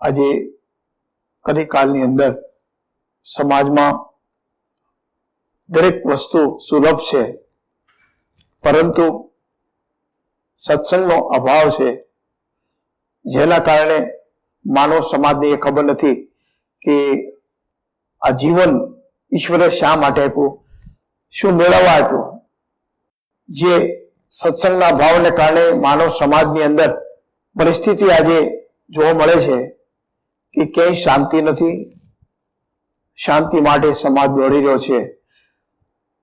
આજે કલિકાળની અંદર સમાજમાં દરેક વસ્તુ સુલભ છે, પરંતુ સત્સંગનો અભાવ છે, જેના કારણે માનવ સમાજને એ ખબર નથી કે આ જીવન ઈશ્વરે શા માટે આપ્યું, શું મેળવવા આપ્યું. જે સત્સંગના અભાવને કારણે માનવ સમાજની અંદર પરિસ્થિતિ આજે જોવા મળે છે કે ક્યાંય શાંતિ નથી. શાંતિ માટે સમાજ દોડી રહ્યો છે,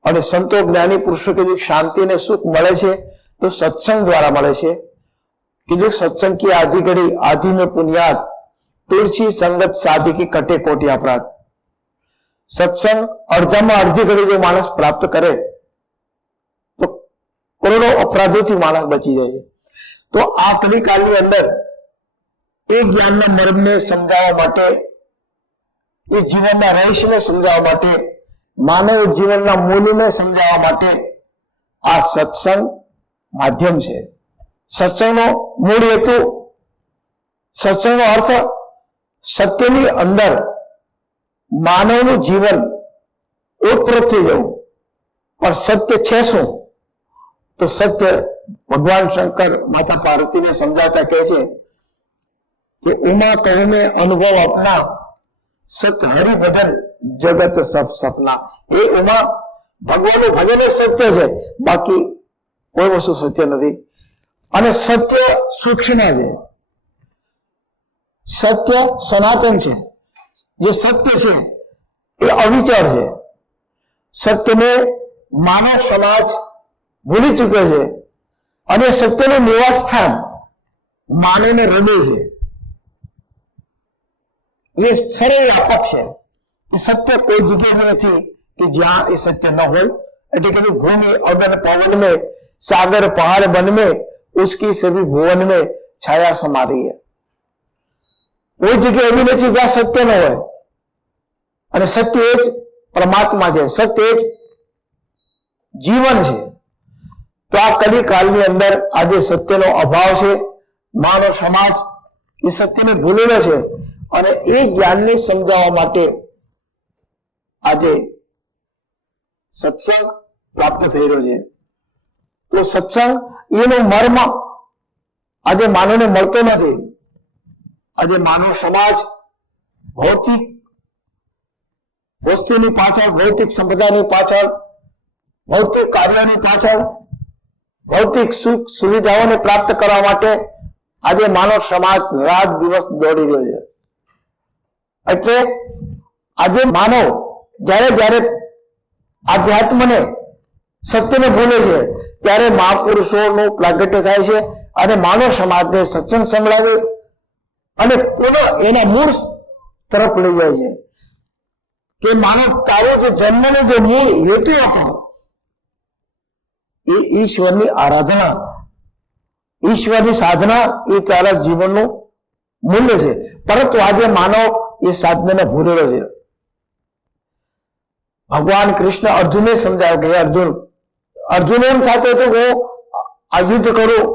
અને સંતો જ્ઞાની પુરુષો કીધું શાંતિ ને સુખ મળે છે તો સત્સંગ દ્વારા મળે છે. કીધું સત્સંગ की आधी घड़ी आधी में पुण्यात तुलसी संगत साधी की कटे कोटि अपराध. સત્સંગ અડધામાં અડધી ઘડી જો માણસ પ્રાપ્ત કરે તો કરોડો અપરાધોથી માણસ બચી જાય છે. તો આ કલિકાળની અંદર એ જ્ઞાનના મર્મને સમજાવવા માટે, એ જીવનના રહસ્યને સમજાવવા માટે, માનવ જીવનના મૂલ્યને સમજાવવા માટે આ સત્સંગ માધ્યમ છે. સત્સંગનો મૂળ હેતુ, સત્સંગનો અર્થ સત્યની અંદર માનવનું જીવન ઓતપ્રોત થઈ જવું. પણ સત્ય છે શું? તો સત્ય ભગવાન શંકર માતા પાર્વતીને સમજાવતા કહે છે કે ઉમા કહું મેં અનુભવ अपना સત્ય હરિ ભજન જગત સબ સપના. એ ઉમા ભગવાનનું ભજન એ સત્ય છે, બાકી કોઈ વસ્તુ સત્ય નથી. અને સત્ય સૂક્ષ્મ છે, સત્ય સનાતન છે. જે સત્ય છે એ અવિચળ છે. સત્યને માનવ સમાજ ભૂલી ચૂક્યો છે, અને સત્યનું નિવાસ સ્થાન માનવને હૃદય છે. એ સર્વવ્યાપક છે. એ સત્ય કોઈ જગ્યાએ નથી કે જ્યાં એ સત્ય ન હોય. એટલે કે ભૂમિ અગન પवन में सागर पहाड़ वन में उसकी सभी भुवन में छाया समा रही है. કોઈ જગ્યા એવી નથી જ્યાં સત્ય ન હોય. અને સત્ય એ જ પરમાત્મા છે, સત્ય એ જ જીવન છે. તો આ કલિકાળની અંદર આજે સત્યનો અભાવ છે. માનવ સમાજ એ સત્યને ભૂલેલો છે, અને એ જ્ઞાનને સમજાવવા માટે આજે સત્સંગ પ્રાપ્ત થઈ રહ્યો છે. તો સત્સંગ એનો મર્મ આજે માનવને મળતો નથી. આજે માનવ સમાજ ભૌતિક વસ્તુની પાછળ, ભૌતિક સંપદાની પાછળ, ભૌતિક કાર્યની પાછળ, ભૌતિક સુખ સુવિધાઓને પ્રાપ્ત કરવા માટે આજે માનવ સમાજ રાત દિવસ દોડી રહ્યો છે. એટલે આજે માનવ જ્યારે જ્યારે આધ્યાત્મને, સત્યને ભૂલે છે, ત્યારે મહાપુરુષોનું પ્રાગટ્ય થાય છે, અને માનવ સમાજને સત્સંગ સંભળાવે અને પુનઃ એના મૂળ તરફ લઈ જાય છે કે માનવ તારો જે જન્મનો જે મૂળ હેતુ હતો એ ઈશ્વરની આરાધના, ઈશ્વરની સાધના એ તારા જીવનનું મૂલ્ય છે. પરંતુ આજે માનવ એ સાધનાને ભૂલેલો છે. ભગવાન કૃષ્ણ અર્જુનને સમજાવે કે અર્જુન એમ થતું હતું હું આ યુદ્ધ કરું,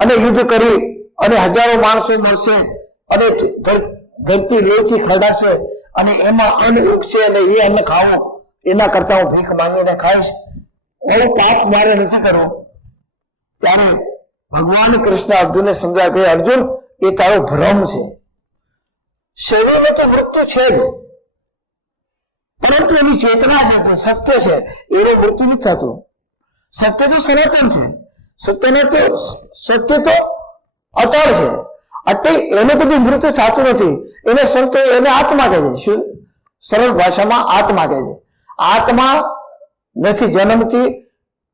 અને યુદ્ધ કરી અને હજારો માણસો મળશે, અને ધરતી લોહીથી ખરડાશે, અને એમાં અન્ન ઉગશે, અને એ અન્ન ખાવું, એના કરતા હું ભીખ માંગીને ખાઈશ, એવો પાપ મારે નથી કરવો. ત્યારે ભગવાન કૃષ્ણ અર્જુનને સમજાવે કે અર્જુન એ તારો ભ્રમ છે. શરીરને તો મૃત્યુ છે જ, પરંતુ એની ચેતના જે છે, સત્ય છે, એનું મૃત્યુ નથી થતું. સત્ય તો સનાતન છે, સત્ય તો અતર છે. એટલે એનું બધું મૃત્યુ થતું નથી. એને સંતો એને આત્મા કહે છે. શું? સરળ ભાષામાં આત્મા કહે છે. આત્મા નથી જન્મતી,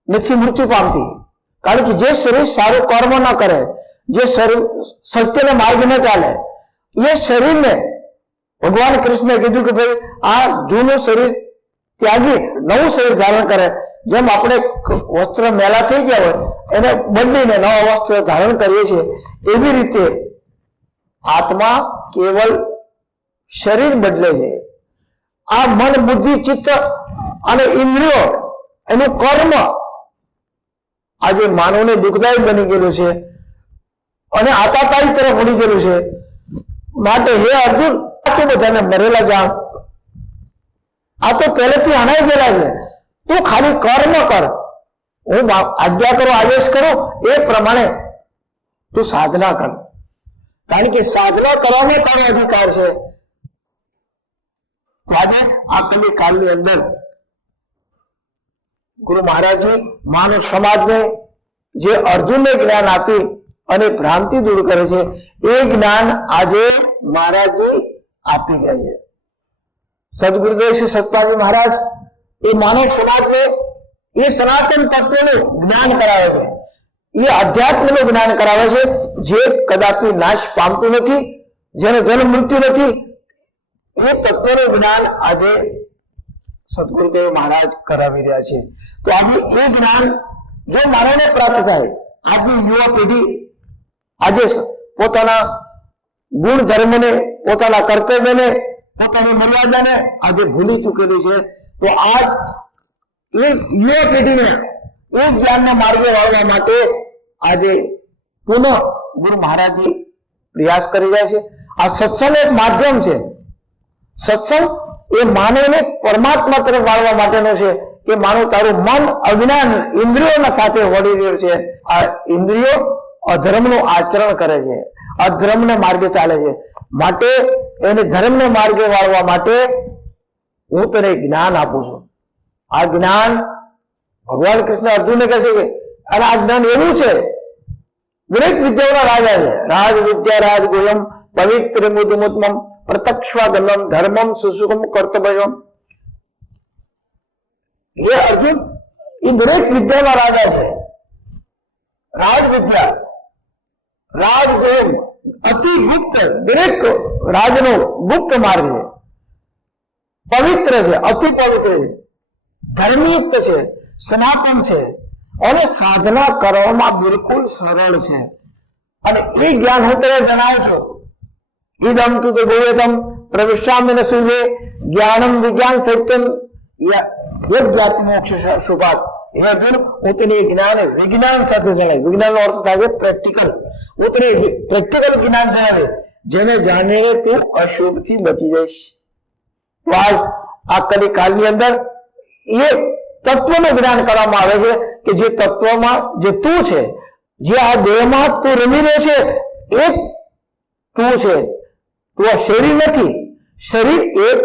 નથી મૃત્યુ પામતી. કારણ કે જે શરીર સારું કર્મ ન કરે, જે શરીર સત્યના માર્ગ ન ચાલે, એ શરીરને ભગવાન કૃષ્ણે કીધું કે ભાઈ આ જૂનું શરીર ત્યાગી નવું શરીર ધારણ કરે. જેમ આપણે વસ્ત્ર મેલા થઈ ગયા હોય એને બદલીને નવા વસ્ત્ર ધારણ કરીએ છીએ, એવી રીતે આત્મા કેવલ શરીર બદલે છે. આ મન, બુદ્ધિ, ચિત્ત અને ઇન્દ્રિયો એનું કર્મ આજે માનવને દુઃખદાયક બની ગયેલું છે, અને આતાતાઈ તરફ વળી ગયેલું છે. માટે હે અર્જુન, તું બધાને મરેલા જાણ. આ તો પહેલેથી અણાઈ ગયેલા છે. તું ખાલી કર્મ કર, હું આજ્ઞા કરો, આદેશ કરો, એ પ્રમાણે તું સાધના કર. કારણ કે સાધના કરવામાં તારો અધિકાર છે. આજે આ કલી કાળની અંદર ગુરુ મહારાજજી માનવ સમાજને જે અર્જુનને જ્ઞાન આપી અને ભ્રાંતિ દૂર કરે છે, એ જ્ઞાન આજે મહારાજજી આપી ગયા છે. સદગુરુદેવ શ્રી સતપાલજી મહારાજ એ માનવ સમાજને એ સનાતન તત્વનું જ્ઞાન કરાવે છે, એ અધ્યાત્મનું જ્ઞાન કરાવે છે, જે કદાપી નાશ પામતું નથી, જેનો જન્મ મૃત્યુ નથી. એ તત્વનું જ્ઞાન આજે સદગુરુદેવ મહારાજ કરાવી રહ્યા છે. તો આજે એ જ્ઞાન જો માનવને પ્રાપ્ત થાય, આજની યુવા પેઢી આજે પોતાના ગુણ ધર્મને, પોતાના કર્તવ્યને, પોતાની મર્યાદાને આજે ભૂલી ચૂકેલી છે. તો આજ એ યુવા પેઢીને એ જ્ઞાનના માર્ગે વાળવા માટે આજે પુનઃ ગુરુ મહારાજજી પ્રયાસ કરી રહ્યા છે. આ સત્સંગ એક માધ્યમ છે. સત્સંગ એ માનવને પરમાત્મા તરફ વાળવા માટેનો છે. કે માનવ તારું મન અજ્ઞાન ઇન્દ્રિયોના સાથે વળી રહ્યું છે. આ ઇન્દ્રિયો અધર્મનું આચરણ કરે છે, અધર્મને માર્ગે ચાલે છે. માટે એને ધર્મને માર્ગે વાળવા માટે હું તને જ્ઞાન આપું છું. આ જ્ઞાન ભગવાન કૃષ્ણ અર્જુનને કહે છે કે અને આ જ્ઞાન એવું છે, દરેક વિદ્યાઓના રાજા છે. રાજ વિદ્યા રાજ ગુહ્યમ પવિત્ર મુદમુત્તમમ પ્રત્યક્ષવાગમમ ધર્મમ સુસુખમ કર્તવ્યમ. એ અર્જુન એ દરેક વિદ્યાના રાજા છે. રાજ વિદ્યા, રાજ ગુહ્યમ, અતિ ગુપ્ત, દરેક રાજનો ગુપ્ત માર્ગ છે. પવિત્ર છે, અતિ પવિત્ર છે, ધર્મયુક્ત છે, સનાતન છે અને સાધના કરવામાં બિલકુલ સરળ છે. અને એ જ્ઞાન હું તને જણાવું છું. ઈદમ તું તો ગોયતમ પ્રવિશ્યામિ સૂર્ય જ્ઞાનમ વિજ્ઞાન સત્યમ યજ્ઞાત મોક્ષ શુભાત. હે અર્જુન, હું તને જ્ઞાન વિજ્ઞાન સાથે જણાવી. વિજ્ઞાનનો અર્થ થાય છે પ્રેક્ટિકલ. હું તને પ્રેક્ટિકલ જ્ઞાન જણાવે, જેને જાણીને તું અશુભથી બચી જઈશ. તો આ કલી કાળની અંદર એ તત્વનું જ્ઞાન કરવામાં આવે છે કે જે તત્વમાં જે તું છે, જે આ દેહમાં તું રમી રહ્યો છે, એ તું છે. તું આ શરીર નથી. શરીર એક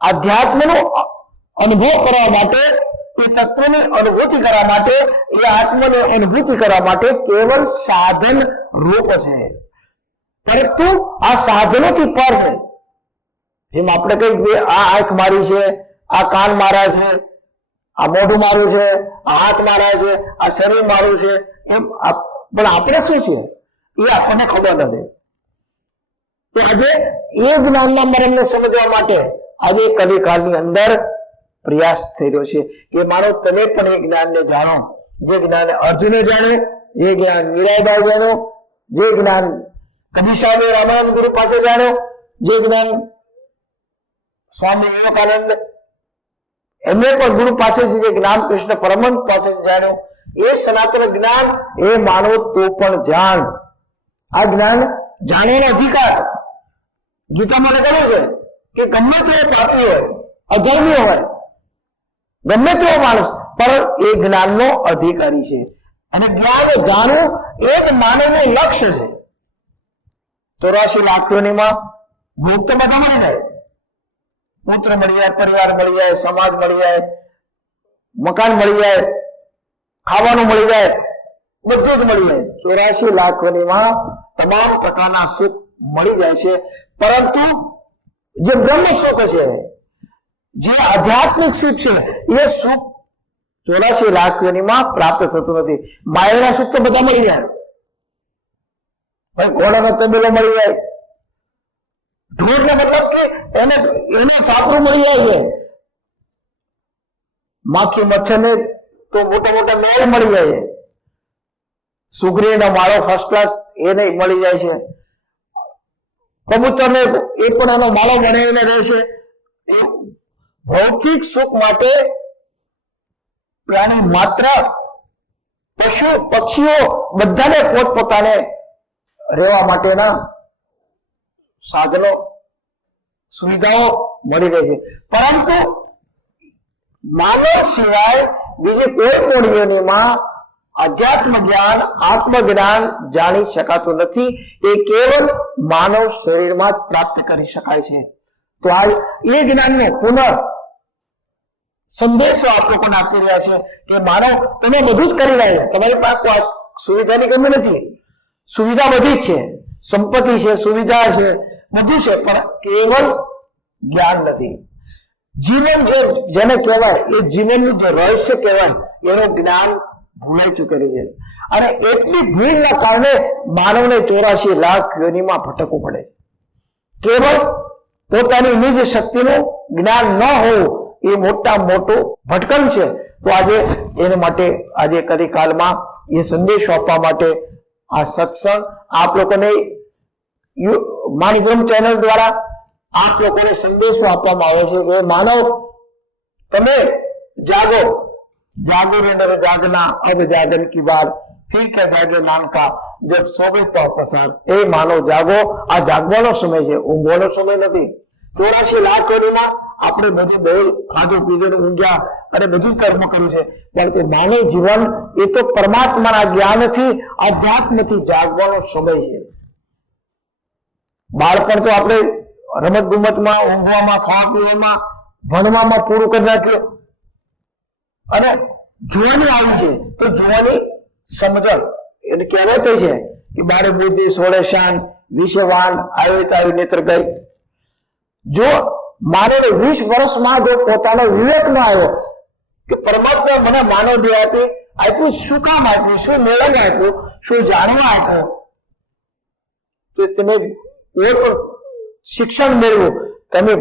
આધ્યાત્મનો અનુભવ કરવા માટે, એ તત્વની અનુભૂતિ કરવા માટે, એ આત્માની અનુભૂતિ કરવા માટે કેવલ સાધન રૂપ છે. પરંતુ આ સાધનોથી પર છે. જેમ આપણે કઈ આ આંખ મારી છે, આ કાન મારા છે, આ મોઢું મારું છે, આ હાથ મારા છે, આ શરીર મારું છે, એમ. પણ આપણે શું છે એ આપણને ખબર નથી. તો આજે એ જ્ઞાનના મરમને સમજવા માટે આજે કલિકાળની અંદર પ્રયાસ થઈ રહ્યો છે કે માનો તમે પણ એ જ્ઞાનને જાણો, જે જ્ઞાન અર્જુને જાણે, જે જ્ઞાન મીરાબાઈ જાણો, જે જ્ઞાન કબીર સ્વામી રામાનંદ ગુરુ પાસે જાણો, જે જ્ઞાન સ્વામી વિવેકાનંદ એમને પણ ગુરુ પાસેથી જે જ્ઞાન કૃષ્ણ પરમહંસ પાસેથી જાણ્યું, એ સનાતન જ્ઞાન એ માનવ તું પણ જાણ. આ જ્ઞાન જાણવાનો અધિકાર ગીતામાં લખેલું છે કે ગમે તેવો પાપી હોય, અધર્મી હોય, ગમે તેવો માણસ, પણ એ જ્ઞાનનો અધિકારી છે. અને જ્ઞાન જાણવું એ જ માનવનું લક્ષ્ય છે. 84 લાખ યોનિમાં ભોગ તો બધા મળી જાય. પુત્ર મળી જાય, પરિવાર મળી જાય, સમાજ મળી જાય, મકાન મળી જાય, ખાવાનું મળી જાય, બધું જ મળી જાય. 84 લાખ યોનિમાં તમામ પ્રકારના સુખ મળી જાય છે. પરંતુ જે બ્રહ્મ સુખ છે, જે આધ્યાત્મિક સુખ છે, એ સુખ 84 લાખ યોનિમાં પ્રાપ્ત થતું નથી. માયાના સુખ તો બધા મળી જાય. ભાઈ ઘોડાનો તબેલો મળી જાય, ઢોરને મતલબ કે એને ચાપડું મળી જાય છે, માખી મચ્છરને તો મોટા મોટા મેળ મળી જાય છે, સુગરીનો માળો ફર્સ્ટ ક્લાસ એને મળી જાય છે, કબૂતરને એ પણ એનો માળો બનાવીને રહેશે. ભૌતિક સુખ માટે પ્રાણી માત્ર, પશુ પક્ષીઓ બધાને પોતપોતાને રહેવા માટેના સાધનો સુવિધાઓ મળી રહી છે, પરંતુ માનવ સિવાય બીજી કોઈ પણ યોનિમાં અધ્યાત્મ જ્ઞાન, આત્મજ્ઞાન જાણી શકાતું નથી. એ કેવલ માનવ શરીરમાં જ પ્રાપ્ત કરી શકાય છે. તો આ એ જ્ઞાનનો પુનઃ સંદેશો આપ લોકોને આપી રહ્યા છે કે માનવ તમે બધું જ કરી રહ્યા છે, તમારી પાસે સુવિધાની કમી નથી, સુવિધા બધી જ છે, સંપત્તિ છે, સુવિધા છે, બધું છે, પણ કેવલ જ્ઞાન નથી. જીવન જેને કહેવાય એ જીવનનું જે રહસ્ય કહેવાય એનું જ્ઞાન ભૂલાઈ ચૂકેલું છે. અને એટલી ભૂલના કારણે માનવને 84 લાખ યોનિમાં ભટકવું પડે. કેવળ પોતાની નિજ શક્તિનું જ્ઞાન ન હોવું એ મોટા મોટું ભટકણ છે. તો આજે એના માટે આજે કલિકાલમાં એ સંદેશો આપવા માટે આ સત્સંગ આપ લોકોને માનીગ્રમ ચેનલ દ્વારા આપ લોકોને સંદેશો આપવામાં આવે છે કે માનવ તમે જાગો, जागो रे नर जागना, अब जागन की बात, फिर क्या जागे नानका, जब सोवे तो पसार. ए मानव जागो, आ जागવાનો સમય છે, ઊંઘવાનો સમય નથી. 84 લાખ યોનિમાં આપણે બધું બહુ ખાધું પીધું, ઊંઘ્યા અને બધું કર્મ કર્યું છે, પરંતુ માનવ જીવન એ તો પરમાત્માના જ્ઞાનથી, આધ્યાત્મથી જાગવાનો સમય છે. બાળપણ તો આપણે રમત ગમતમાં, ઊંઘવામાં, ખાવા પીવામાં, ભણવામાં પૂરું કરી નાખ્યું અને જુવાની આવી છે તો જુવાની સમજણ એને કહેવાય છે કે બારે બુદ્ધિ સોળે શાન વિષવાન આવી તાવી નેત્ર ગઈ. જો માનવને 20 વર્ષમાં જો પોતાનો વિવેક ન આવ્યો કે પરમાત્મા મને માનવ દેહ આપ્યું, શું કામ આપ્યું, શું મેળવવા આપ્યું, શું જાણવા આપ્યું, તો તમે શિક્ષણ મેળવ્યું, તમે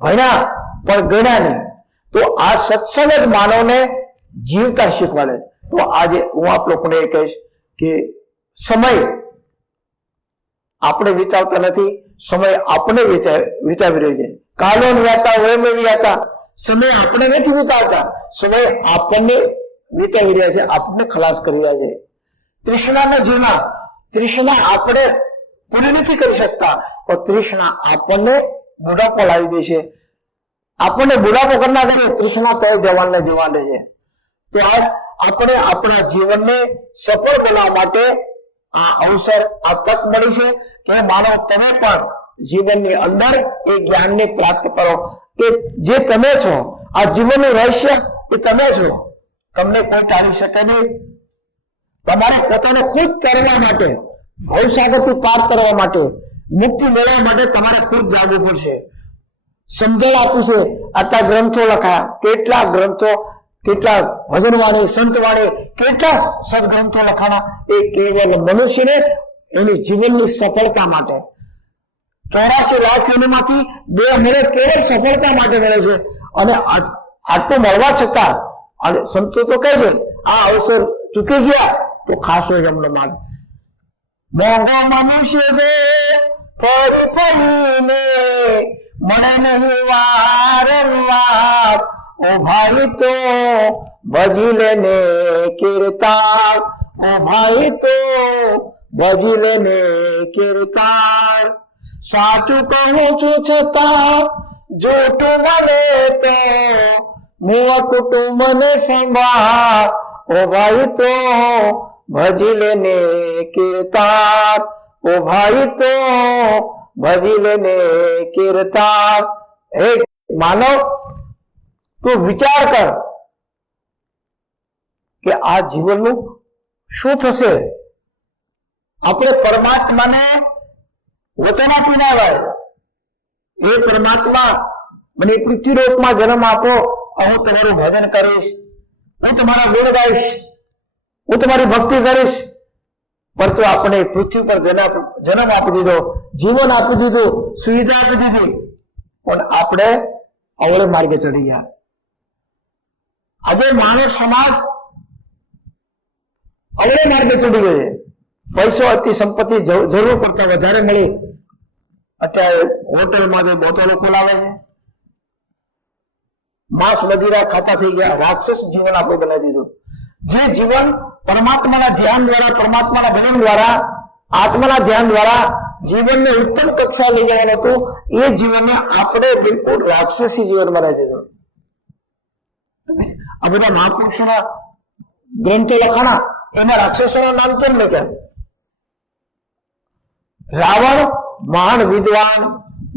ભણ્યા પણ ગણ્યા નહીં, તો આ સત્સંગ જ માનવને જીવતા શીખવાડે. તો આજે હું આપ લોકોને એ કહીશ કે સમય આપણે વિતાવતા નથી, સમય આપણે વિતાવી રહ્યો છે. કાલો વિયાતા હોય મેં વિયાતા, સમય આપણે નથી વિતાવતા, સમય આપણને વિતાવી રહ્યા છે, આપણને ખલાસ કરી રહ્યા છે. તૃષ્ણાના જીવના, તૃષ્ણા આપણે પૂરી નથી કરી શકતા, પણ તૃષ્ણા આપણને બુઢાપો લાવી દે છે, આપણને બુઢાપો કરનાર તૃષ્ણા તો જવાનને જવાન છે. તો આપણે આપણા જીવનને સફળ બનાવવા માટે આ અવસર, આ તક મળી છે કે માનવ તમે પણ જીવનની અંદર એ જ્ઞાનને પ્રાપ્ત કરો કે જે તમે છો, આ જીવનનું રહસ્ય એ તમે છો, તમને કોઈ ટાળી શકે નહીં. તમારે પોતાને ખુદ કરવા માટે, ભવસાગરથી પાર કરવા માટે, મુક્તિ મેળવવા માટે તમારે ખુદ જાગવું પડશે. સમજણ આપી છે, આટલા ગ્રંથો લખાયા, કેટલા ગ્રંથો, કેટલા ભજનવાણી, સંતવાણી, કેટલા સદગ્રંથો લખાણા, એ કેવલ મનુષ્યને એની જીવનની સફળતા માટે. 84 લાખ યોનિમાંથી 2 મળે કેવળ સફળતા માટે મળે છે. અને આટલું મળવા છતાં અને સંતો તો કહે છે આ અવસર ચૂકી ગયા તો ખાસો જ અમને માન. મોંઘો મનુષ્ય દે ફરી ફરીને મળે નહીં વારંવાર, ઓ ભાઈ તો ભજી લેને કીર્તાર, ઓ ભાઈ તો ભજી લેને કીર્તાર. સાચું કહું છું છતાં જૂઠું મને તો મૂળ કુટુંબને સંભાળ, ઓ ભાઈ તો ભજી લેને કીર્તાર, ઓ ભાઈ તો ભજી લેને કીર્તાર. હે માનવ, તું વિચાર કર કે આ જીવનનું શું થશે. આપણે પરમાત્માને વચન આપીને આવ્યા, એ પરમાત્મા મને પૃથ્વી લોકમાં જન્મ આપો, હું તમારું ભજન કરીશ, હું તમારા ગુણ ગાઈશ, હું તમારી ભક્તિ કરીશ. પરંતુ આપણે પૃથ્વી પર જન્મ આપી દીધો, જીવન આપી દીધું, સુવિધા આપી દીધી, પણ આપણે અવળે માર્ગે ચડી ગયા. આજે માનવ સમાજ અવળે માર્ગે ચડી ગયો છે. પૈસો અતિ સંપત્તિ જરૂર કરતા વધારે મળી, અત્યારે હોટલમાં જે બોટલો ખોલાવે છે, માંસ મદિરા ખાતા થઈ ગયા, રાક્ષસ જીવન આપણે બનાવી દીધું. જે જીવન પરમાત્માના ધ્યાન દ્વારા, પરમાત્માના ભજન દ્વારા, આત્માના ધ્યાન દ્વારા જીવનને ઉત્તમ કક્ષા લઈ જવાનું હતું, એ જીવનને આપણે બિલકુલ રાક્ષસી જીવનમાં લઈ દીધું. આ બધા મહાપુરુષોના ગ્રંથો લખાણા, એમાં રાક્ષસોના નામ કેમ લખ્યા? રાવણ મહાન વિદ્વાન,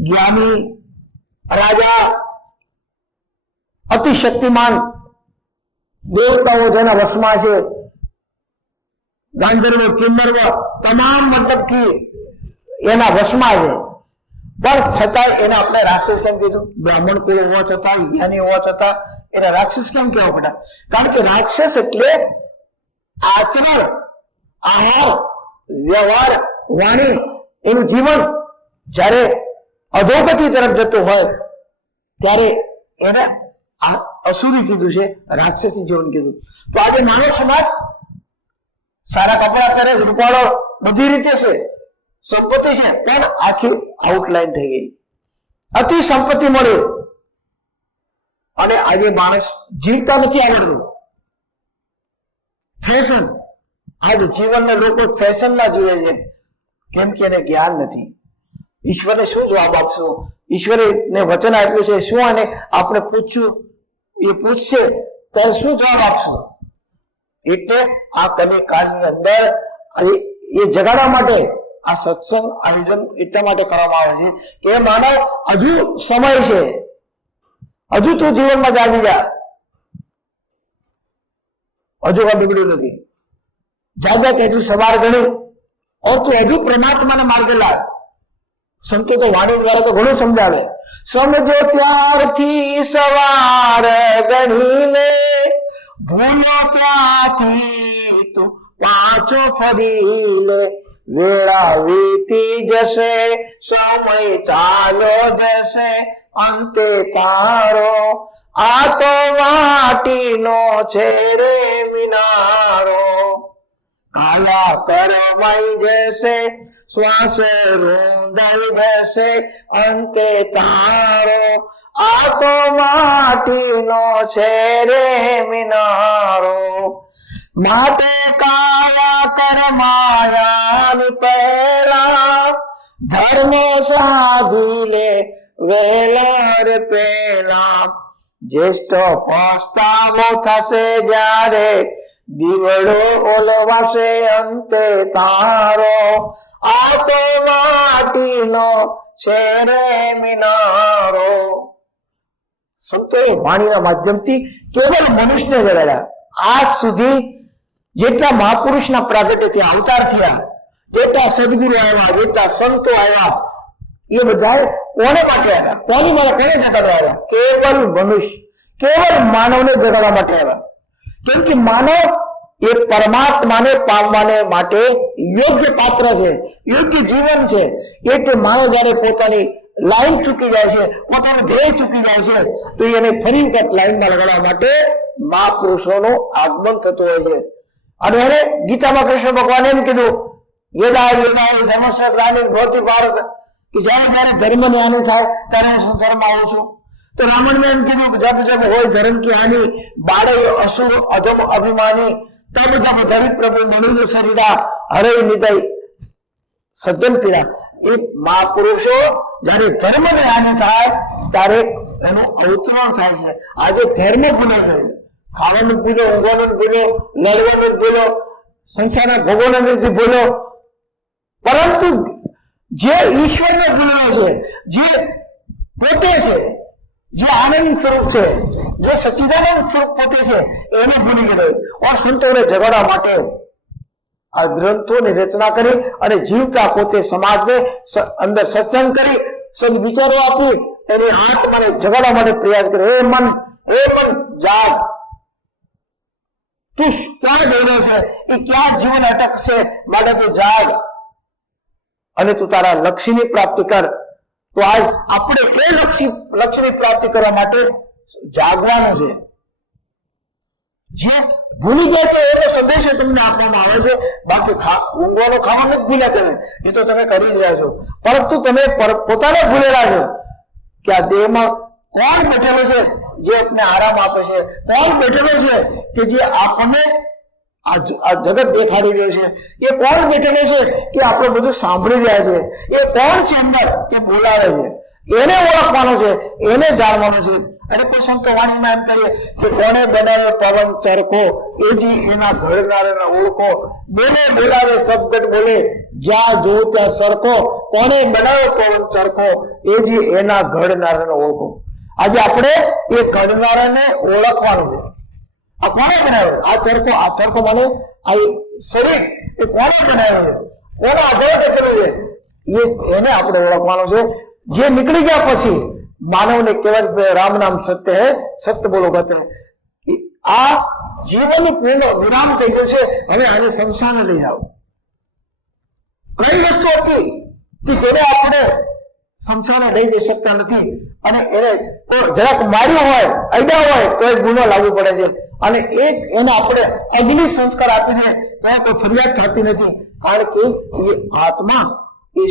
જ્ઞાની, રાજા, અતિ શક્તિમાન, દેવતાઓ જેના વશમાં છે, ગાંધર્વ, કિન્નર્વ, તમામ મતલબ કે એના વશમાં છે, પણ છતાં એને આપણે રાક્ષસ કેમ કીધું? બ્રાહ્મણ કુળ હોવા છતાં, જ્ઞાની હોવા છતાં એને રાક્ષસ કેમ કહેવા પડ્યા? કારણ કે રાક્ષસ એટલે આચરણ, આહાર, વ્યવહાર, વાણી, એનું જીવન જ્યારે અધોગતિ તરફ જતું હોય ત્યારે એને અસુરી કીધું છે, રાક્ષસી જીવન કીધું. તો આજે માનવ સમાજ સારા કપડા પહેરે, રૂપાળો બધી રીતે છે, સંપત્તિ છે, પણ આખી આઉટલાઈન થઈ ગઈ, અતિ સંપત્તિ મળી, અને આજે માણસ જીવતા નથી આવડતું. ફેશન, આજ જીવનને લોકો ફેશનમાં જીવે છે, કેમ કે એને જ્ઞાન નથી. ઈશ્વરે શું જવાબ આપશો? ઈશ્વરે ને વચન આપ્યું છે, શું અને આપણે પૂછ્યું, એ પૂછશે ત્યારે શું જવાબ આપશો? એટલે આ કલિકાળની અંદર એ જગાડવા માટે આ સત્સંગ આયોજન એટલા માટે કરવામાં આવે છે કે માનવ હજુ સમય છે, હજુ તું જીવનમાં જાગી જા, હજુ કઈ બગડ્યું નથી, જાગ્યા તેથી સવાર ગણી, તું હજુ પરમાત્માને માર્ગે લાગ. સંતો તો વાણી દ્વારા તો ઘણું સમજાવે, સમજો ત્યારથી સવાર ગણી લે, ભૂલો ત્યાંથી તું પાછો ફરી લે, વેળા વીતી જશે, સમય ચાલો જશે, અંતે તારો આ તો માટીનો છે રે મિનારો, કાલા કરમાઈ જશે, શ્વાસ રૂંધાઈ જશે, અંતે તારો આ તો માટીનો છે રે મિનારો, માટે કાયા કરમાયાની પહેલા, ધર્મ સાધી લે વહેલા રે પેલા, જ્યેષ્ઠ પસ્તાવો થશે જ્યારે, દીવડો ઓલવાશે, અંતે તારો આ તો માટીનો છે રે મિનારો. સંતોએ વાણીના માધ્યમથી કેવલ મનુષ્યને જગાડ્યા. આજ સુધી જેટલા મહાપુરુષના પ્રાગટ્યથી અવતાર થયા, જેટલા સદગુરુ આવ્યા, જેટલા સંતો આવ્યા, એ બધા કોને માટે આવ્યા? કોની માટે? કોને જગાડવા આવ્યા? કેવલ મનુષ્ય, કેવલ માનવને જગાડવા માટે આવ્યા. કેમ કે માનવ એ પરમાત્માને પામવાને માટે યોગ્ય પાત્ર છે, યોગ્ય જીવન છે. એટલે માનવ જયારે પોતાની લાઈન ચૂકી જાય છે, પોતાનું ધ્યેય ચૂકી જાય છે, તો એને ફરી વખત લાઈનમાં લગાડવા માટે મહાપુરુષોનું આગમન થતું હોય છે. અને એને ગીતામાં કૃષ્ણ ભગવાને એમ કીધું, યદા યદા ધર્મસ્ય ગ્લાનિર્ ભવતિ ભારત, કે જયારે જયારે ધર્મની હાનિ થાય ત્યારે હું સંસારમાં આવું છું. તો રાવણને એમ કીધું કે જબ જબ હોય ધર્મ की हानि, बाड़े असुर अधम अभिमानी, तब जब धरि प्रभु मनुष्य शरीरा हरे निदय सज्जन पीड़ा. એ મહાપુરુષો જયારે ધર્મને હાનિ થાય ત્યારે એનું અવતરણ થાય છે. આજે ધર્મ ભૂલે છે, ખાવાનું ભૂલો, ઊંઘવાનું ભૂલો, લડવાનું ભૂલો, સંસારના ભોગવવાનું ભૂલો, પરંતુ જે ઈશ્વરને ભૂલેલો છે, જે પોતે છે, જે આનંદ સ્વરૂપ છે, જે સચ્ચિદાનંદ સ્વરૂપ પોતે છે, એને ભૂલી ગયો. और સંતોને જગાડવા માટે આ ગ્રંથોની રચના કરી અને જીવતા પોતે સમાજને અંદર સત્સંગ કરી, સદવિચારો આપી, એની આત્માને જગાડવા માટે પ્રયાસ કરે. હે મન જાગ, તું ક્યાં જઈ રહ્યો છે? એ ક્યાં જીવન અટકશે? માટે તું જાગ અને તું તારા લક્ષ્યની પ્રાપ્તિ કર. તો આજ આપણે એ લક્ષ્યની પ્રાપ્તિ કરવા માટે જાગવાનું છે. જે ભૂલી ગયા છે એનો સંદેશો તમને આપવામાં આવે છે. બાકી ઊંઘવાનું, ખાવાનું જ ભૂલ્યા તમે, એ તો તમે કરી રહ્યા છો, પરંતુ તમે પોતાને ભૂલેલા છો કે આ દેહમાં કોણ બેઠેલો છે જે આપને આરામ આપે છે? કોણ બેઠેલો છે કે જે આપણને આ જગત દેખાડી રહ્યો છે, એ કોણ બેઠેલો છે કે આપણે બધું સાંભળી રહ્યા છે, એ કોણ છે અંદર કે બોલાવે છે, એને ઓળખવાનો છે, એને જાણવાનો છે. અને કોઈ સંતો વાણીમાં એમ કહીએ કે કોણે બનાવ્યો પવન ચરખો, એ જ એના ઘડનારાને ઓળખો. બોલે બોલાવે સબગટ બોલે, જ્યાં જો ત્યાં સરખો. કોણે બનાવ્યો પવન ચરખો, એ જ એના ઘડનારાને ઓળખો. આજે આપણે એ ઘડનારાને ઓળખવાનું છે. આ કોણે બનાવ્યો? આ ચરખો મને આ શરીર એ કોણે બનાવ્યો છે, કોનો આધાર કર્યો છે, એને આપણે ઓળખવાનો છે. જે નીકળી ગયા પછી માનવને કહેવાય રામ નામ સત્ય હે, સત્ય બોલો કહેતે. આ જીવન પૂર્ણ વિરામ થઈ ગયો છે. હવે આને સંસારને લઈ આવો. કઈ વસ્તુ હતી કે જેને આપણે સંસારને લઈ જઈ શકતા નથી, અને એને જરાક માર્યું હોય, અડ્યા હોય તો એ ગુનો લાગુ પડે છે, અને એને આપણે અગ્નિ સંસ્કાર આપીને તો કોઈ ફરિયાદ થતી નથી. કારણ કે એ આત્મા એ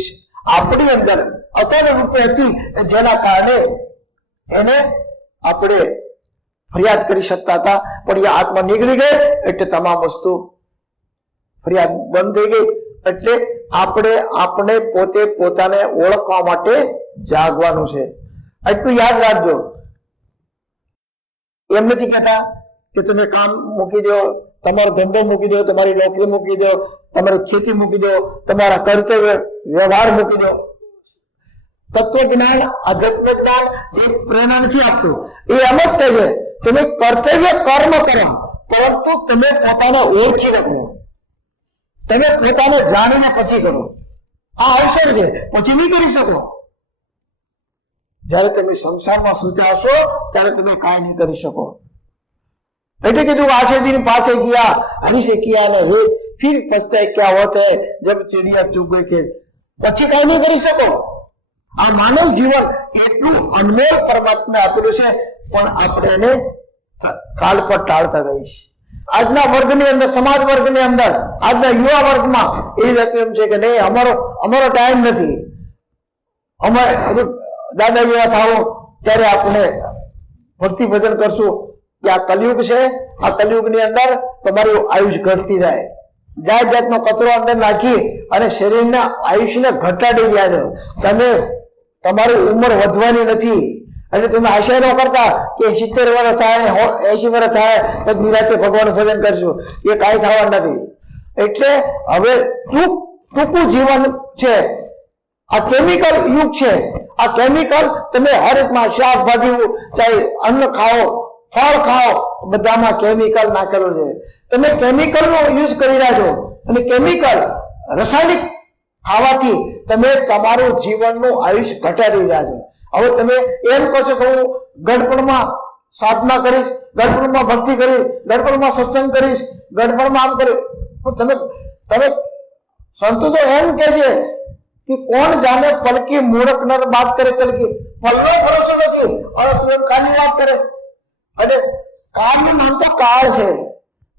આપણી અંદર અચલ રૂપે હતી, જેના કારણે એને આપણે ફરિયાદ કરી શકતા હતા. પણ એ આત્મા નીકળી ગઈ એટલે તમામ વસ્તુ ફરિયાદ બંધ થઈ ગઈ. એટલે આપણે પોતે પોતાને ઓળખવા માટે જાગવાનું છે. એટલું યાદ રાખજો. એમ નથી કહેતા કે તમે કામ મૂકી દો, તમારો ધંધો મૂકી દો, તમારી નોકરી મૂકી દો, તમારી ખેતી મૂકી દો, તમારા કર્તવ્ય વ્યવહાર મૂકી દો. તત્વજ્ઞાન, આધ્યાત્મ જ્ઞાન એ પ્રેરણા નથી આપતું. એ એમ જ કહે છે તમે કર્તવ્ય કર્મ કરો, પરંતુ તમે પોતાને ઓળખીને કરો, તમે પોતાને જાણીને પછી કરો. આ અવસર છે, પછી નહીં કરી શકો. જયારે તમે સંસારમાં સૂતા હશો ત્યારે તમે કાંઈ નહીં કરી શકો. એટલે કીધું आशे दिन पासे किया, हरि से किया ने हे, फिर पछताए क्या होता है जब चिड़िया चुग गई के. પછી કાંઈ નહીં કરી શકો. આ માનવ જીવન એટલું અનમોલ પરમાત્મા આપેલું છે, પણ આપણે એને કાલ પર ટાળતા રહીશ. આજના વર્ગની અંદર, સમાજ વર્ગની અંદર, આજના યુવા વર્ગમાં એ વ્યક્તિ એમ છે કે નહીં, અમારો ટાઈમ નથી, અમારે હજુ દાદા જેવા થાવું ત્યારે આપણે ભક્તિ ભજન કરશું. કે આ કલયુગ છે, આ કલયુગની અંદર તમારું આયુષ ઘટતી જાય, જાત જાતનો કચરો અંદર નાખી અને શરીરના આયુષ્યને ઘટાડી રહ્યા છો. તમે તમારી ઉંમર વધવાની નથી. અને તમે આશય ન કરતા કે 70 વર્ષ થાય, 80 વર્ષ થાય પછી નિરાતે ભગવાન ભજન કરશું, એ કાંઈ થવાનું નથી. એટલે હવે ટૂંકું જીવન છે. આ કેમિકલ યુગ છે. આ કેમિકલ તમે હરેકમાં શાકભાજી, ચાહે અન્ન ખાઓ, ફળ ખાઓ, બધામાં કેમિકલ નાખેલું છે. તમે કેમિકલનો યુઝ કરી રહ્યા છો, અને કેમિકલ રાસાયણિક ખાવાથી તમે તમારું જીવનનું આયુષ્ય ઘટાડી રહ્યા છો. હવે તમે એમ કહો છો કે હું ગઢપણમાં સાધના કરીશ, ગઢપણમાં ભક્તિ કરીશ, ગઢપણમાં સત્સંગ કરીશ, ગઢપણમાં આમ કરીશ. તમે સંતો તો એમ કે છે कि कौन जाने पल की मूर्ख नर बात करे कल की. पलनो भरोસો નથી. હવે તું એમ કાલની વાત કરે. અને કાળનું નામ તો કાળ છે.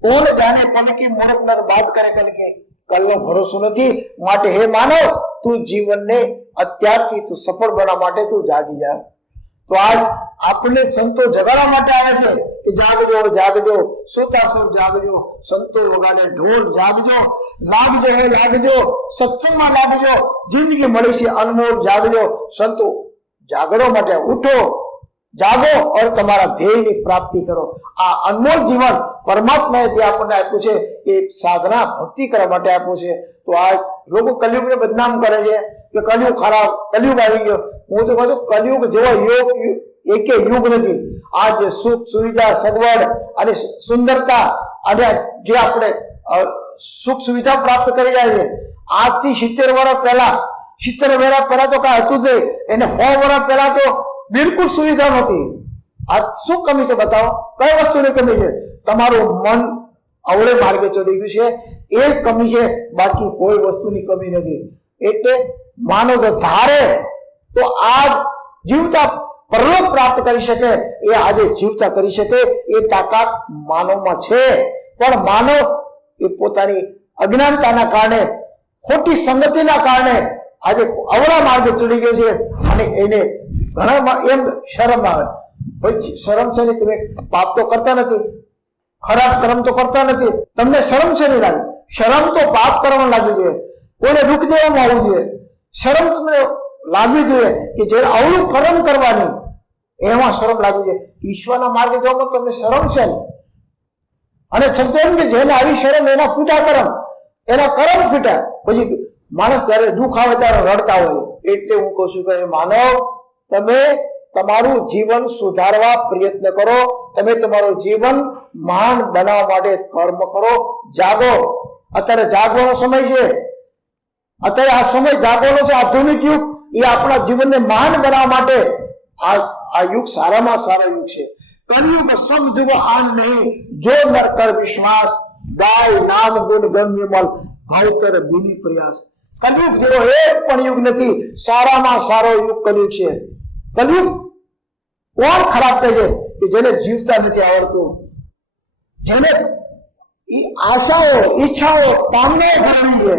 કોણ જાણે પલ की मूर्ख नर बात करे कल की. કલનો ભરોસો નથી. માટે હે માનવ, તું જીવનને અત્યારથી તું સફળ બનાવવા માટે તું જાગી જા. તો આજ આપણે સંતો જગાડવા માટે આવે છે કે જાગજો, જાગજો, સુતા સૌ જાગજો, સંતો વગાડે ઢોલ જાગજો, લાગજો હે લાગજો, સત્સંગમાં લાગજો, જિંદગી મળી છે અનમોલ, જાગજો. સંતો જાગડો માટે ઉઠો, જાગો और તમારા ધ્યેયની પ્રાપ્તિ કરો. આ અનમોલ જીવન પરમાત્માએ જે આપણને આપ્યું છે એ સાધના ભક્તિ કરવા માટે આપ્યું છે. તો આ લોકો કલયુગને બદનામ કરે છે કે કલયુગ ખરાબ, કલયુગ આવી ગયો. હું તો કહું છું કલયુગ જેવો યોગ એકે યુગ નથી. આ જે સુખ સુવિધા, સગવડ અને સુંદરતા અને જે આપણે સુખ સુવિધા પ્રાપ્ત કરી રહ્યા છે, આજથી 70 વર્ષ પહેલા, 70 વર્ષ પહેલા તો કાંઈ હતું જ નહીં. એને 100 વર્ષ પહેલા તો બિલકુલ સુવિધા નહોતી. આ શું કમી છે બતાવો? કઈ વસ્તુની કમી છે? તમારું મન અવળે માર્ગે ચડી ગયું છે, એ જ કમી છે, બાકી કોઈ વસ્તુની કમી નથી. એટલે માનવ ધારે તો આજ જીવતા પરલોક પ્રાપ્ત કરી શકે, એ આજે જીવતા કરી શકે એ તાકાત માનવમાં છે. પણ માનવ એ પોતાની અજ્ઞાનતાના કારણે, ખોટી સંગતિના કારણે આજે અવળા માર્ગે ચડી ગયો છે. અને એને ઘણા એમ શરમ આવે, ભાઈ શરમ છે ને, તમે પાપ તો કરતા નથી, ખરાબ કર્મ તો કરતા નથી, તમને શરમ છે નહીં લાગે? શરમ તો પાપ કરવા લાગવી જોઈએ, કોઈને દુઃખ દેવામાં આવવું જોઈએ, શરમ તમને લાગવી જોઈએ કે જે આવડું કર્મ કરવાની એમાં શરમ લાગવી જોઈએ. ઈશ્વરના માર્ગે જવામાં તમને શરમ છે ને? અને સમજાયું કે જેને આવી શરમ એના ફૂટા કર્મ, એના કર્મ ફૂટા. પછી માણસ જયારે દુઃખ આવે ત્યારે રડતા હોય. એટલે હું કહું છું કે માનવ, તમે તમારું જીવન સુધારવા પ્રયત્ન કરો, તમે તમારું જીવન મહાન બનાવવા માટે કર્મ કરો, જાગો. અત્યારે જાગવાનો સમય છે, અત્યારે આ સમય જાગવાનો છે. આધુનિક યુગ એ આપણા જીવનને મહાન બનાવવા માટે આ યુગ સારામાં સારો યુગ છે. કલયુગ સમજુગ આન નહીં, જો નર કર વિશ્વાસ, ગાય નામ ગુણ ગમ્યમલ, ભાવતર બિની પ્રયાસ. કલયુગ જેવો એક પણ યુગ નથી, સારામાં સારો યુગ કલયુગ છે. કલયુગ કોણ ખરાબ કહે છે? કે જેને જીવતા નથી આવડતું, જેને આશાઓ, ઈચ્છાઓ, કામનાઓ ભરેલી છે,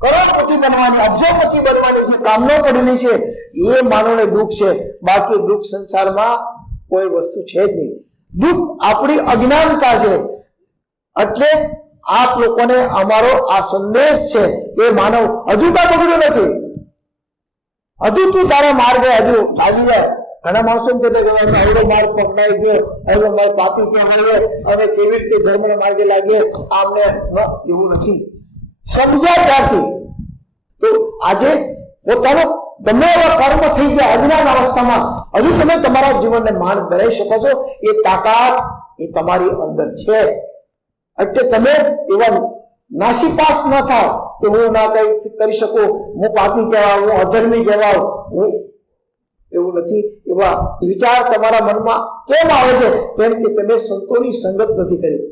કરોડપતિ બનવાની, અબજોપતિ બનવાની જે કામનાઓ પડેલી છે, એ માનવને દુઃખ છે. બાકી દુઃખ સંસારમાં કોઈ વસ્તુ છે જ નહીં. દુઃખ આપણી અજ્ઞાનતા છે. એટલે આપ લોકોને અમારો આ સંદેશ છે એ માનવ હજુ કાં પકડ્યો નથી, હજુ તું તારા માર્ગે હજુ ચાલી જાય. ઘણા માણસો આવડો માર્ગ પકડાઈ ગયો, આવડો માર્ગ પાપી કહેવાય, હવે કેવી રીતે ધર્મના માર્ગે લાગીએ, આમને એવું નથી. સમજ્યા ત્યારથી તો આજે પોતાનો ગમે એવા કર્મ થઈ ગયા અજ્ઞાન અવસ્થામાં હજુ તમે તમારા જીવનને માન બનાવી શકો છો. એ તાકાત એ તમારી અંદર છે. એટલે તમે એવા નાસીપાસ ન થાવ કે હું ના કઈ કરી શકું, હું પાપી કહેવાય, હું અધર્મી કહેવાય, હું એવું નથી. એવા વિચાર તમારા મનમાં કેમ આવે છે? કેમ કે તમે સંતોની સંગત નથી કરી,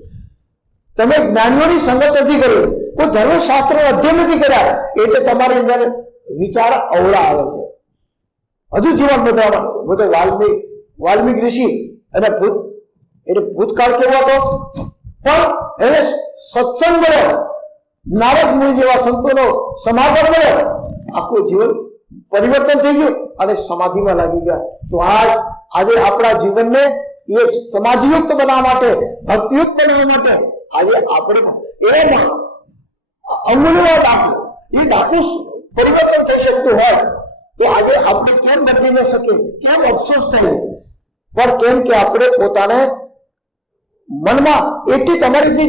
તમે જ્ઞાનીઓની સંગત નથી કરી, કોઈ ધર્મશાસ્ત્ર અધ્યયન નથી કર્યા, એટલે તમારી અંદર વિચાર અવળા આવે છે. હજુ જીવન બધો વાલ્મીક ઋષિ અને ભૂતકાળ કેવો હતો, પણ એને સત્સંગ મળ્યો, નારદ મુનિ જેવા સંતોનો સમાગમ મળ્યો, આખું જીવન પરિવર્તન થઈ ગયું અને સમાધિમાં લાગી ગયા. તો આજે આપણા જીવનને એ સમાધિયુક્ત બનાવવા માટે, ભક્તિયુક્ત બનાવવા માટે આજે આપણે એમાં અંગુલીઓ ડાકુ, એ ડાકુ પરિવર્તન થઈ શકતું હોય તો આજે આપણે કેમ બદલી ન શકીએ? કેમ અફસોસ થાય? પણ કેમ કે આપણે પોતાને મનમાં એટલી તમારી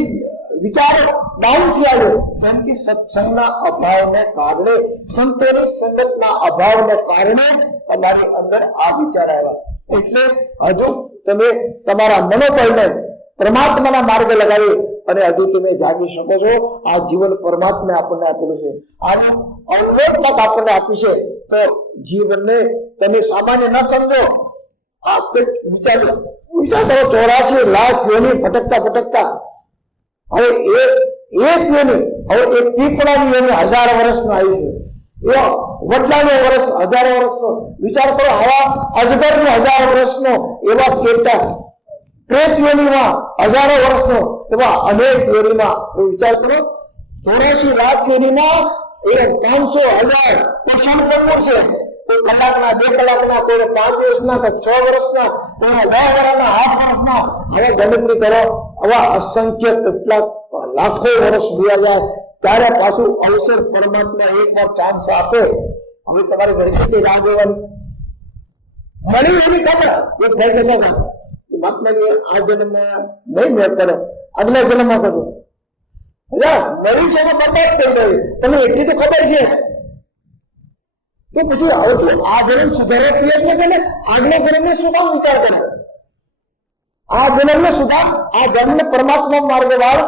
વિચારો ડાઉન થઈ આવ્યો, કેમ કે સત્સંગના અભાવને કારણે, સંતોની સંગતના અભાવને કારણે તમારી અંદર આ વિચાર આવ્યા. એટલે હજુ તમે તમારા મનોબળને પરમાત્માના માર્ગે લગાવી અને હજુ તમે જાગી શકો છો. આ જીવન પરમાત્માએ આપણને આપેલું છે, આનું અનવરત તક આપણને આપી છે. તો જીવનને તમે સામાન્ય ન સમજો. આ વિચાર કરો, 84 લાખ યોની ભટકતા હવે એક યોની, હવે એક પીપળાની યોની 1000 વર્ષનું આવ્યું છે, એવા વડલાનો વર્ષ 1000 વર્ષનો વિચાર કરો. આવા અજગરનો 1000 વર્ષનો, એવા કેટા પ્રેત યોનીમાં 1000 વર્ષનો, એવા અનેક યોનીમાં વિચાર કરો. 84 લાખ યોનીમાં 500,000 પોષણ કરવું છે. કોઈ કલાકના, 2 કલાકના, કોઈ 5 દિવસના, 6 વર્ષના, કોઈ 10 વર્ષના, 8 વર્ષના, હવે ગણતરી કરો. આવા અસંખ્ય કેટલાક લાખો વર્ષ બીયા જાય ત્યારે પાછું અવસર પરમાત્મા એકવાર ચાન્સ આપે. હવે તમારે ઘણી રાહ જોવાની મળી એવી ખબર એક ભાઈ કહેતા હતા મહાત્માની આ જન્મમાં નહીં મેળ પડે, આગલા જન્મમાં કરવું. મળી છે તો બરબાદ થઈ ગયું, તમને એટલી તો ખબર છે. તો પછી આ જન્મ સુધારવા પ્રયત્ન કરે, આગલા જન્મને શું કામ વિચાર કરે? આ જન્મને સુધાર, આ જન્મ પરમાત્મા માર્ગ વાળ,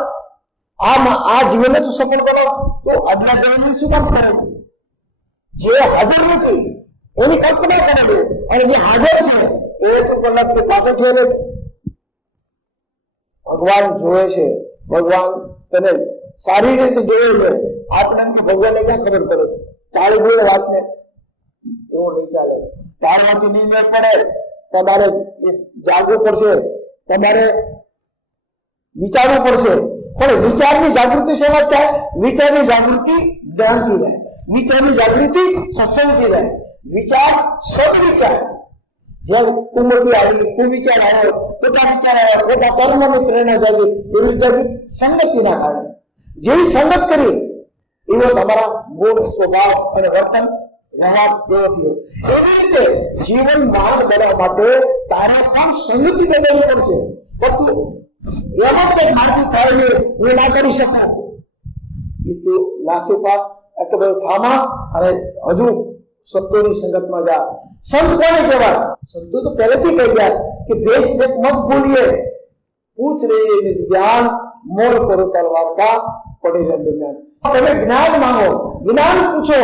આ જીવનને તો સફળ કરો, તો આગલા જન્મને શું કામ કરે? જે હાજર નથી એની કલ્પના કરેલી, અને જે હાજર છે એ તો કલાક પાછળ થયેલે. ભગવાન જોવે છે, ભગવાન તને સારી રીતે જોવે છે. આપણે ભગવાનને ક્યાં ખબર પડે? ચાલી જોઈએ વાતને, એવું નહીં ચાલે. ચાલવાથી નહીં મેળ પડે. તમારે જાગવું પડશે, તમારે વિચારવું પડશે. પણ વિચારની જાગૃતિ શેમાં થાય? વિચારની જાગૃતિ જ્ઞાનથી રહે, વિચારની જાગૃતિ સત્સંગથી રહે. વિચાર સદવિચાર, જેમ કુમતિ આવી, કુવિચાર આવ્યો, ખોટા વિચાર આવ્યા, ખોટા કર્મની પ્રેરણા જાગી, એવી જાગી સંગતિના કારણે. જેવી સંગત કરી એવો તમારા ગુણ, સ્વભાવ અને વર્તન વ્યવહાર કેવો થયો. એવી રીતે જીવન મહાન બનાવવા માટે તારે પણ સંગતિ બદલવી પડશે. પણ એમાં કંઈક માર્ગી થાય હું ના કરી શકું, એ તો લાસી પાસ એટલો બધો થામા અને હજુ સંતોની સંગતમાં જા. સંત કોને કહેવાય? સંતો તો પહેલેથી કહી ગયા કે દેશ દેખ મત ભૂલીએ, પૂછ રહી નિજ જ્ઞાન, મોર કરો તલવાર કા પડી દરમિયાન. તમે જ્ઞાન માંગો, જ્ઞાન પૂછો,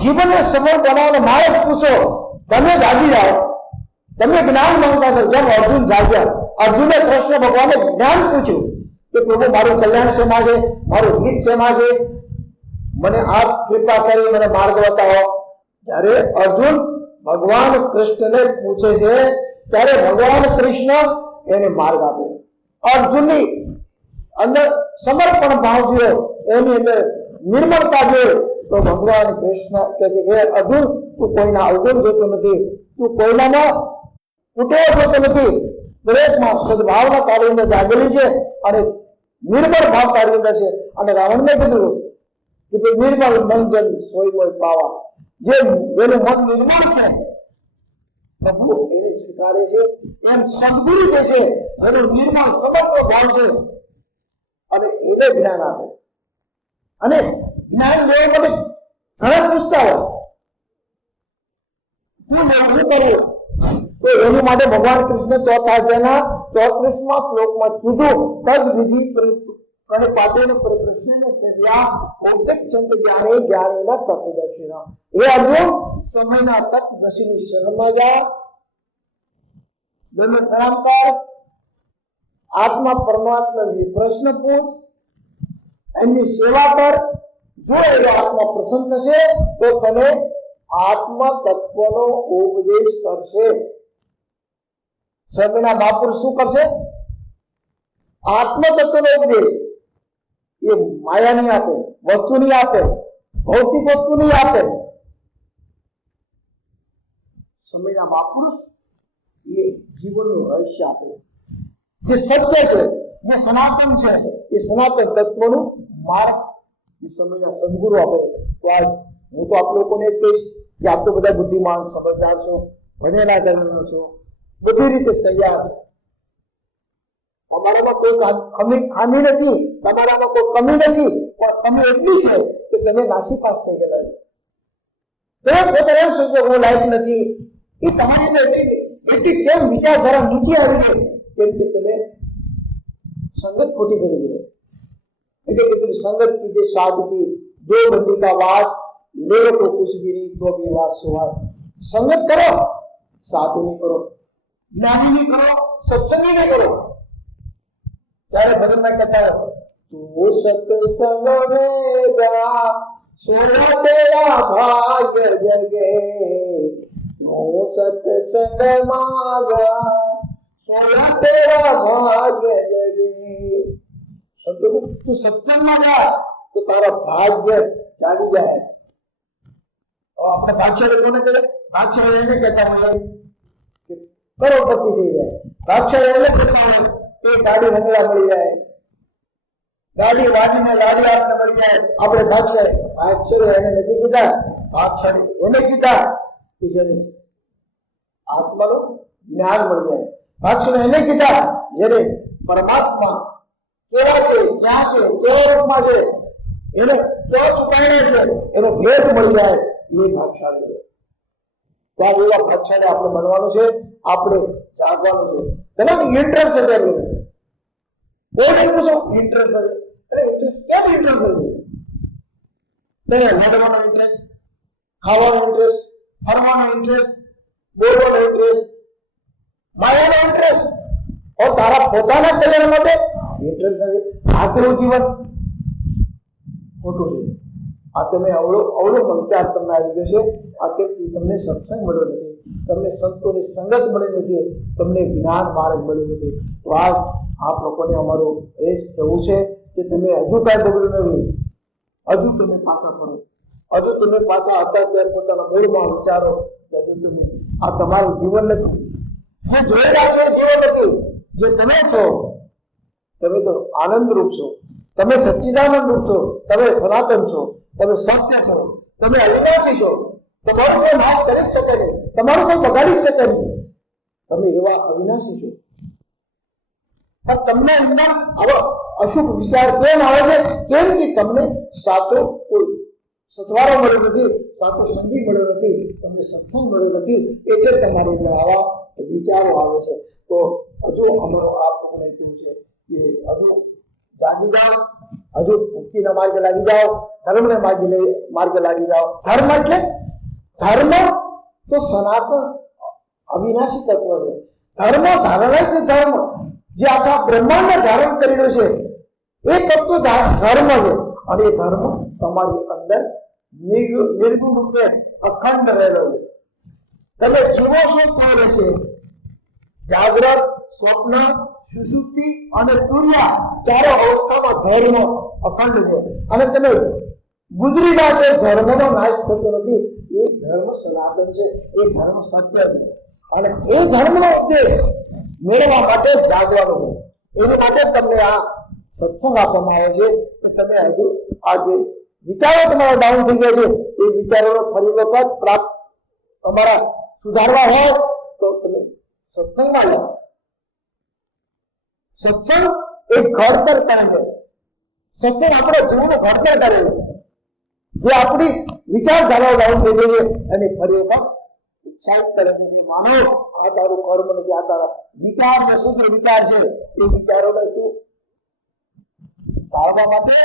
જીવનને સફળ બનાવવાનો માર્ગ પૂછો. તમે જાગી જાઓ, તમે જ્ઞાન માંગતા છો. જેમ અર્જુન જાગ્યા, અર્જુને કૃષ્ણ ભગવાને જ્ઞાન પૂછ્યું કે પ્રભુ મારું કલ્યાણ શેમાં છે, મારું હિત શેમાં છે, મને આપ કૃપા કરી મને માર્ગ બતાવો. જ્યારે અર્જુન ભગવાન કૃષ્ણને પૂછે છે ત્યારે ભગવાન કૃષ્ણ એને માર્ગ આપે. અર્જુનની અંદર સમર્પણ ભાવ જોયો, એની અંદર નિર્મળતા જોયો તો ભગવાન કૃષ્ણ કહે છે કે અર્જુન તું કોઈના અવગુણ જોતો નથી, તું કોઈનામાં કુટેવ જોતો નથી, દરેકમાં સદભાવના તારી અંદર જાગેલી છે અને નિર્મળ ભાવ તારી અંદર છે. અને રાવણને કીધું કે નિર્મળ મંજન સોય મોય પાવા, જેનું મન નિર્મળ છે પ્રભુ એને સ્વીકારે છે. એમ સદગુરુ જે છે એનું નિર્મળ સમર્પણ ભાવ છે અને એને જ્ઞાન આપે. અને જ્ઞાન લેવા માટે ઘણા પૂછતા હોય શું લેવું, શું કરવું, તો એની માટે ભગવાન કૃષ્ણ ચોથા અધ્યાયના 34મા શ્લોકમાં કીધું તદ વિધિ પ્રણિપાતેન પ્રશ્નેન સેવ્યા ભૌતિક ચંદ જ્ઞાને જ્ઞાનેન તત્વદર્શિના. એ અર્જુન સમયના તત્વદર્શીની શરણમાં જા, બંને પ્રણામ કર, આત્મા પરમાત્મા પ્રશ્ન પૂછ, એમની સેવા કર. જો એ આત્મા પ્રસન્ન થશે તો તને આત્મ તત્વનો ઉપદેશ કરશે. સમયના મહાપુરુષ શું કરશે? આત્મ તત્વનો ઉપદેશ. એ માયા નહીં આપે, વસ્તુ નહીં આપે, ભૌતિક વસ્તુ નહીં આપે. સમયના મહાપુરુષ એ જીવનનું રહસ્ય આપે. જે સત્ય છે, જે સનાતન છે, એ સનાતન તત્વનું માર્ગ એ સમયના સદગુરુ આપે. તો આ હું તો આપ લોકોને જ કહીશ કે આપ તો બધા બુદ્ધિમાન સમજદાર છો, ભણેલા ગણેલા છો, બધી રીતે તૈયાર. તમારામાં કોઈ ખામી નથી, તમારામાં કોઈ કમી નથી, પણ તમે એટલી છે કે તમે નાસીપાસ થઈ ગયેલા છો. તમે પોતાને એમ સમજો હું લાયક નથી. એ તમારી એટલી કેમ વિચારધારા નીચે આવી ગઈ? કેમ કે તમે સંગત ખોટી કરી છે. એટલે કે સંગત કીજે સાધકી, જો બંદી કા વાસ ले तो कुछ भी नहीं तो भी वास सुवास. संगत करो, साधु नहीं करो, ज्ञानी नहीं करो, सत्संगी नहीं करो. ત્યારે ભજન માં કહેતા તું સત્સંગ વેગા સોના તેરા ભાગ્ય જગે, તું સત્સંગ માગા સોના તેરા ભાગ્ય જગે. તું સત્સંગમાં જા તો તારા ભાગ્ય જાગી જાય. આપણે ભાગશાળી કોને કહીએ? ભાગશાળી એને કહેતા હોય કે કરોડપતિ થઈ જાય. ભાગશાળી એને કહેતા હોય કે ગાડી રંગડા મળી જાય, ગાડી વાડીને લાડી આપને મળી જાય. આપણે ભાગશાળી એને નથી કીધા, ભાગશાળી એને કીધા કે જેને આત્માનું જ્ઞાન મળી જાય. ભાગશાળી એને કીધા જેને પરમાત્મા કેવા છે, ક્યાં છે, કેવા રૂપમાં છે, એને કેવા ચુકાયણે છે, એનો ભેદ મળી જાય. એ ભાગશાળી. તો આ એવા ભાગશાળી આપણે બનવાનું છે, આપણે જાગવાનું છે. તમારે ઇન્ટરેસ્ટ છે કોઈને પૂછો ઇન્ટરેસ્ટ છે. અરે ઇન્ટરેસ્ટ કેમ ઇન્ટરેસ્ટ છે? લડવાનો ઇન્ટરેસ્ટ, ખાવાનો ઇન્ટરેસ્ટ, ફરવાનો ઇન્ટરેસ્ટ, બોલવાનો ઇન્ટરેસ્ટ, માયાનો ઇન્ટરેસ્ટ, તારા પોતાના કલ્યાણ માટે ઇન્ટરેસ્ટ નથી. આ તેવું જીવન ખોટું છે. આ તમે અવળો વિચાર તમને આવી ગયો છે. આ કેમ તમને સત્સંગ મળ્યો નથી, તમને સંતોની સંગત મળી નથી, તમને જ્ઞાન માર્ગ મળ્યું નથી. તો આપ લોકોને અમારું એ જ કહેવું છે કે તમે હજુ કાંઈ બગડ્યું નથી, હજુ તમે પાછા ફરો, હજુ તમે પાછા હતા ત્યારે પોતાના મૂળમાં વિચારો કે હજુ તમે આ તમારું જીવન નથી. જે જોઈ રહ્યા છો એ જીવો નથી, જે તમે છો તમે તો આનંદ રૂપ છો, તમે સચ્ચિદાનંદ રૂપ છો, તમે સનાતન છો, તમે સત્ય છો, તમે અવિનાશી છો, તમારો કોઈ નાશ કરી શકે નહીં, તમારું કોઈ બગાડી શકે નહીં, તમે એવા અવિનાશી છો. પણ તમને અંદર આવો અશુભ વિચાર કેમ આવે છે? કેમ કે તમને સાચો કોઈ સથવારો મળ્યો નથી, સાચો સંગી મળ્યો નથી, તમને સત્સંગ મળ્યો નથી, એટલે તમારી અંદર આવા વિચારો આવે છે. તો હજુ અમારો આપ લોકોને કેવું છે કે હજુ જાગી જાઓ, હજુ મુક્તિના માર્ગે લાગી જાઓ, ધર્મને માર્ગે લાગી જાઓ. ધર્મ એટલે ધર્મ તો સનાતન અવિનાશી તત્વ છે. ધર્મ ધારણા છે. ધર્મ જે આખા બ્રહ્માંડને ધારણ કરેલું છે એ તત્વ ધર્મ છે. અને એ ધર્મ તમારી અંદર નિર્ગુણ રૂપે અખંડ રહેલો છે. તમે જીવો શું થઈ રહેશે? જાગ્રત, સ્વપ્ન, સુષુપ્તિ અને તુર્યા ચારો અવસ્થામાં ધર્મ અખંડ છે. અને તમે ગુજરી જાઓ તો ધર્મનો નાશ થતો નથી. એ ધર્મ સનાતન છે, એ ધર્મ સત્ય છે. અને એ ધર્મનો ઉપદેશ મેળવવા માટે જાગવાનું છે. એની માટે તમને આ સત્સંગ આપવામાં આવે છે કે તમે હજુ આ જે વિચારો તમારા ડાઉન થઈ ગયા છે એ વિચારોનો ફરી વખત પ્રાપ્ત તમારા સુધારવા હોય તો તમે સત્સંગમાં જાઓ. સત્સંગ એક ઘડતર કરે છે. સત્સંગ આપણા જીવનનું ઘડતર કરે છે. જે આપણી વિચારધારાઓ ડાઉન થઈ ગઈ છે અને ફરી વખત ઉત્સાહિત કરે છે કે માનવ આ તારું કર્મ નથી, આ તારા વિચાર ને શુદ્ધ વિચાર છે. એ વિચારોને તું ટાળવા માટે,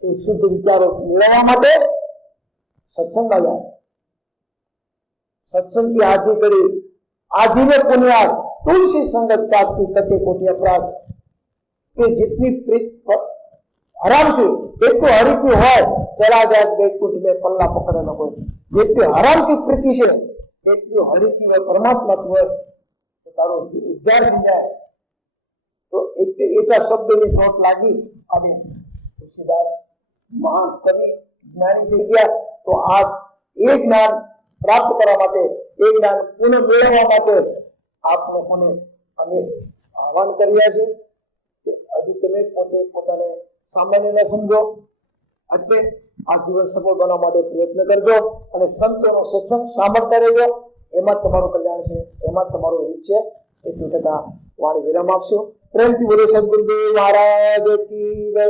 તું શુદ્ધ વિચારો મેળવવા માટે સત્સંગમાં જાય. સત્સંગ की आदि करी आदि में पुण्याद तुलसी संगत साथ की कटे कोटि अपराध. કે जितनी प्रीत हराम थी એટલું હરિથી હોય ચલા જાય બેકુંઠ में पल्ला पकड़ेलो હોય. જેટલી હરામથી પ્રીતિ છે એટલું હરિથી હોય, પરમાત્મા હોય તો તારો ઉદ્ધાર થઈ જાય. તો એટલા શબ્દની ચોટ લાગી અને તુલસીદાસ મહાન કવિ જ્ઞાની થઈ ગયા. તો આ એ જ્ઞાન પ્રાપ્ત કરવા માટે, એ જ્ઞાન પુનઃ મેળવવા માટે આપ લોકોને અમે આહવાન કર્યા છે કે હજુ તમે પોતે પોતાને સામાન્ય ન સમજો, એટલે આ જીવન સફળ બનાવવા માટે પ્રયત્ન કરજો અને સંતોનો સત્સંગ સાંભળતા રહેજો. એમાં તમારું કલ્યાણ છે, એમાં તમારો હિત છે. એટલું કહેતા વાણી વિરામ આપશો. પ્રેમથી બોલો સદગુરુદેવ મહારાજ કી જય.